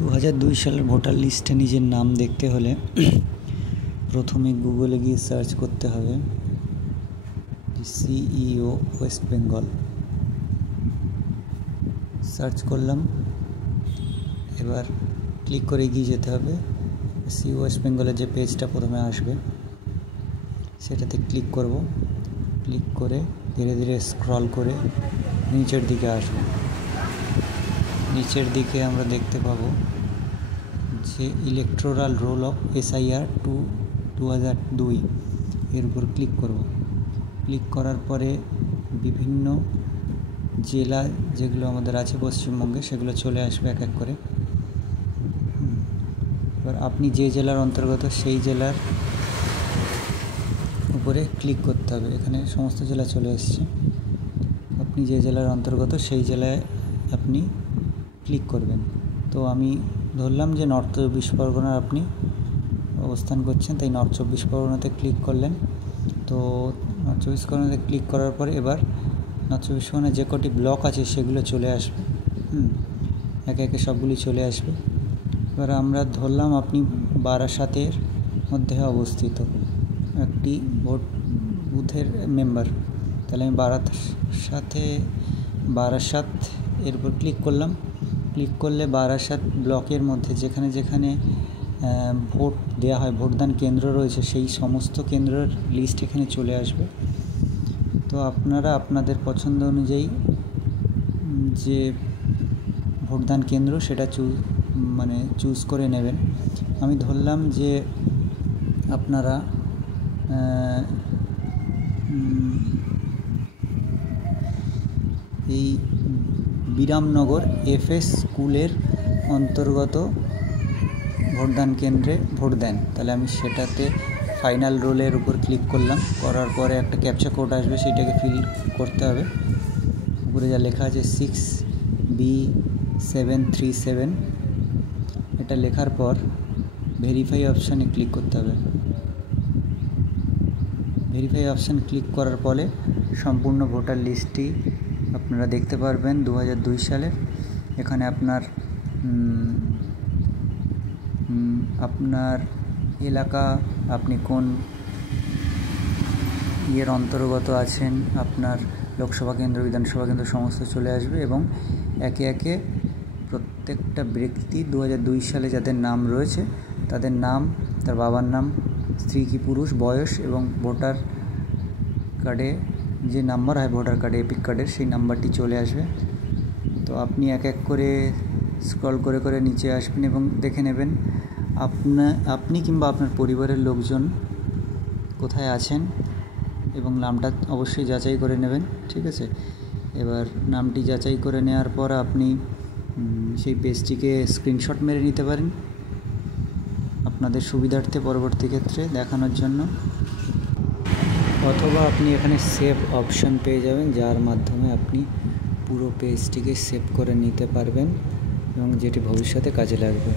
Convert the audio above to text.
2002 সালের ভোটার লিস্টে নিজের নাম দেখতে হলে প্রথমে গুগলে গিয়ে সার্চ করতে হবে সিইও ওয়েস্ট বেঙ্গল। সার্চ করলাম, এবার ক্লিক করে এগিয়ে যেতে হবে। সিইও ওয়েস্ট বেঙ্গলের যে পেজটা প্রথমে আসবে সেটাতে ক্লিক করব। ক্লিক করে ধীরে ধীরে স্ক্রল করে নিচের দিকে আসব। নিচের দিকে আমরা দেখতে পাবো যে ইলেকটোরাল রোল অফ SIR 2002 এর উপর ক্লিক করব। ক্লিক করার পরে বিভিন্ন জেলা যেগুলো আমাদের আছে পশ্চিমবঙ্গে সেগুলো চলে আসবে এক এক করে। এবার আপনি যে জেলার অন্তর্গত সেই জেলার উপরে ক্লিক করতে হবে। এখানে সমস্ত জেলা চলে এসছে। আপনি যে জেলার অন্তর্গত সেই জেলায় আপনি ক্লিক করবেন। তো আমি ধরলাম যে নর্থ চব্বিশ পরগনার আপনি অবস্থান করছেন, তাই নর্থ চব্বিশ পরগনাতে ক্লিক করলেন। তো নর্থ চব্বিশ পরগনাতে ক্লিক করার পরে এবার নর্থ চব্বিশ পরগনার যে কটি ব্লক আছে সেগুলো চলে আসবে। একে একে সবগুলি চলে আসবে। এবার আমরা ধরলাম আপনি বারাসাতের মধ্যে অবস্থিত একটি ভোট বুথের মেম্বার, তাহলে আমি বারাসাত এর উপর ক্লিক করলাম। ক্লিক করলে বারাসাত ব্লকের মধ্যে যেখানে যেখানে ভোট দেওয়া হয়, ভোটদান কেন্দ্র রয়েছে, সেই সমস্ত কেন্দ্রের লিস্ট এখানে চলে আসবে। তো আপনারা আপনাদের পছন্দ অনুযায়ী যে ভোটদান কেন্দ্র সেটা চুজ করে নেবেন। আমি ধরলাম যে আপনারা এই বিরামনগর FS স্কুলের অন্তর্গত ভোটদান কেন্দ্রে ভোট দেন, তাহলে আমি সেটাতে ফাইনাল রোলের উপর ক্লিক করলাম। করার পরে একটা ক্যাপচা কোড আসবে, সেইটাকে ফিল করতে হবে। উপরে যা লেখা আছে 6B737, এটা লেখার পর ভেরিফাই অপশানে ক্লিক করতে হবে। ভেরিফাই অপশান ক্লিক করার পরে সম্পূর্ণ ভোটার লিস্টটি আপনারা দেখতে পারবেন 2002 সালের। এখানে আপনার এলাকা, আপনি কোন অন্তর্গত আছেন, আপনার লোকসভা কেন্দ্র, বিধানসভা কেন্দ্র সমস্ত চলে আসবে এবং একে একে প্রত্যেকটা ব্যক্তি 2002 সালে যাদের নাম রয়েছে তাদের নাম, তার বাবার নাম, স্ত্রী কি পুরুষ, বয়স এবং ভোটার কার্ডে যে নাম্বার হয় ভোটার কার্ডে এপিক কার্ডের সেই নাম্বারটি চলে আসবে। তো আপনি এক এক করে স্ক্রল করে করে নিচে আসবেন এবং দেখে নেবেন আপনি কিংবা আপনার পরিবারের লোকজন কোথায় আছেন এবং নামটা অবশ্যই যাচাই করে নেবেন, ঠিক আছে। এবার নামটি যাচাই করে নেওয়ার পর আপনি সেই পেজটিকে স্ক্রিনশট মেরে নিতে পারেন আপনাদের সুবিধার্থে পরবর্তী ক্ষেত্রে দেখানোর জন্য, অথবা আপনি এখানে সেভ অপশন পেয়ে যাবেন যার মাধ্যমে আপনি পুরো পেজটিকে সেভ করে নিতে পারবেন এবং যেটি ভবিষ্যতে কাজে লাগবে।